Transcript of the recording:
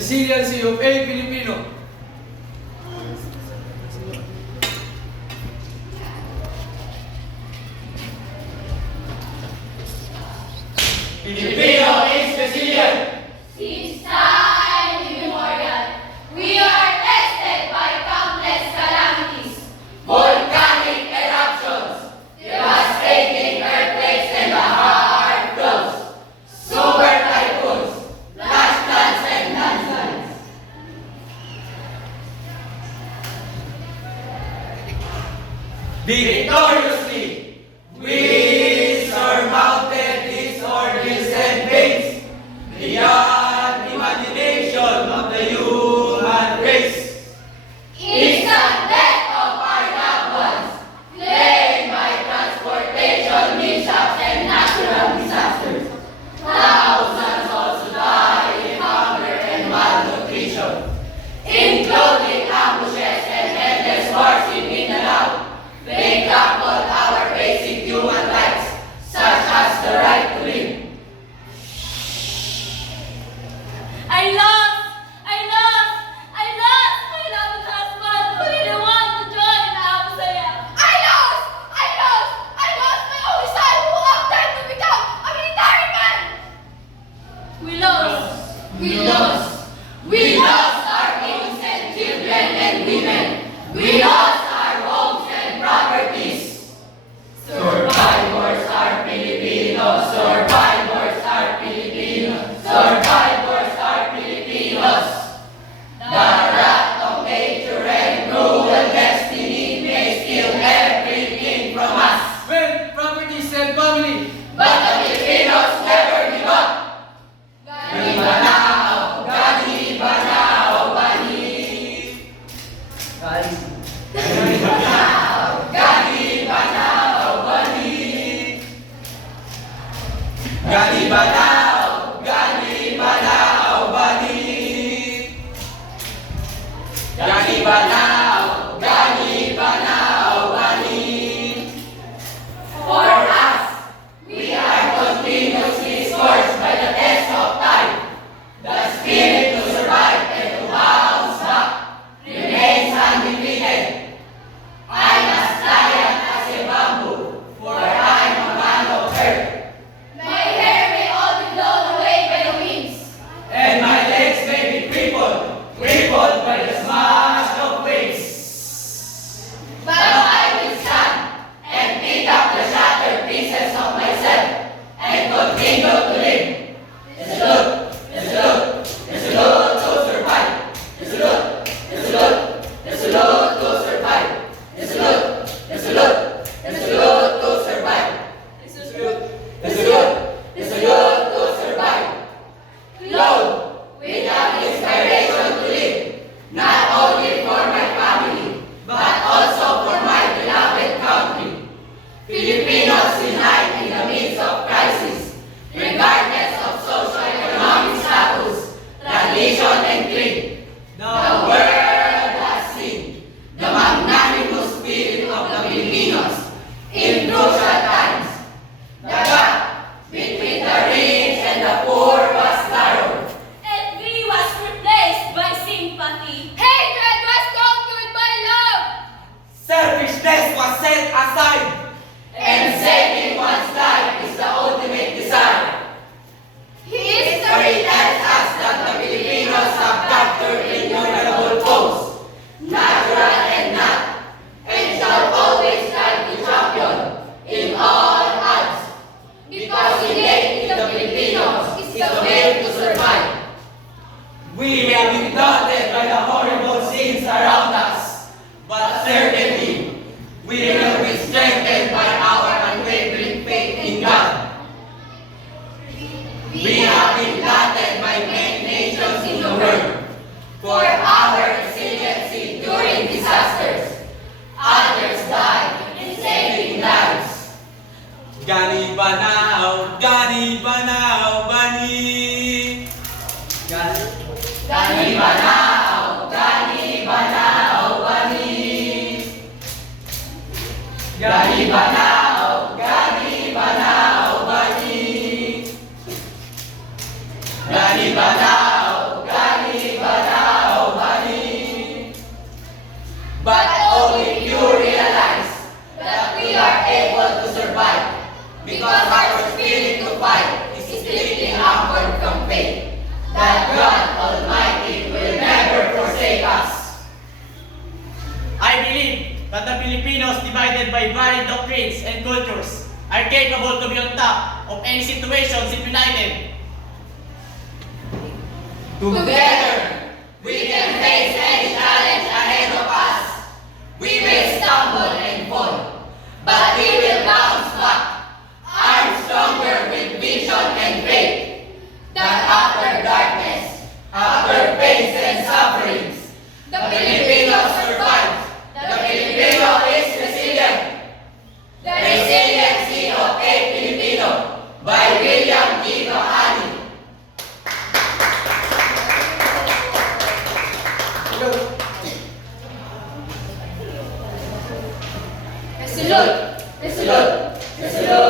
resiliency of a Filipino. Filipino is resilient. Since time immemorial, we are tested by countless calamities. Volcanic eruptions, devastating earthquakes and the hard flows, super typhoons, flash floods and landslides. Victoriously, we surmounted these ordeals and pains beyond imagination of the human race. Instant death Of our loved ones, plagued by transportation mishaps and natural disasters. Thousands also die in hunger and malnutrition, including ambushes and endless wars in Mindanao. They trample our basic human rights, such as the right to live. I lost my loved husband who didn't want to join the Abu Sayyaf. I lost my only son who opted to become a military man. We lost our innocent children and women. We lost our homes and properties. Survivors are Filipinos. Survivors are Filipinos. Survivors are Filipinos. The wrath of nature and cruel destiny may steal everything from us. When properties and family. But the Filipinos never give up. Gani Banao, Gani Banao, Gani. Gani Banao, Gani Banao, Gani. Gani Banao, Gani Banao, Gani. Gani Banao, Gani Banao, Gani. For us, we are continuously scorched by the test of time. The spirit to survive and to bounce back remains undefeated. I'm as lion as a bamboo, for I'm a man of earth. My hair may all be blown away by the winds. And my legs may be crippled by the smash of waves. But I will stand and pick up the shattered pieces of myself and continue to live. Resolute to survive. Resolute to survive. Resolute to survive. Resolute to survive. Load with an inspiration to live, not only for my family, but also for my beloved country. Filipinos unite in the midst of crisis, regardless of socio-economic status, tradition, and creed. The world has seen the magnanimous spirit of the Filipinos in crucial times. The gap between the rich and the poor was narrowed. Envy was replaced by sympathy. Hatred was conquered by love. Selfishness was set aside, and saving one's life is the ultimate desire. History tells us that the Filipinos have captured innumerable foes, natural and not, and shall always strive to champion in all odds, because innate in the Filipinos is the will to survive. We may be daunted by the horrible scenes around us, but certainly we will be strengthened by our unwavering faith in God. We have been planted by many nations in the world for our resiliency during disasters. Others died in saving lives. Gani Banao, Gani Banao, Bani. Gani Banao, Gani Banao, Gani. Gani Banao, Gani Banao, Gani. Gani Banao, Gani able to survive. Because our spirit to fight is spilling upward from faith. That God Almighty will never forsake us. I believe that the Filipinos, divided by varied doctrines and cultures, are capable to be on top of any situations if united. Together, we can face any challenge ahead of us. We may stumble and fall, but we will bounce back. Armed stronger with vision and faith. That after darkness, after pains and sufferings, the Filipino survives. The Filipino is resilient. The Resiliency of a Filipino by William Tito Ani. Resolute, resolute, resolute.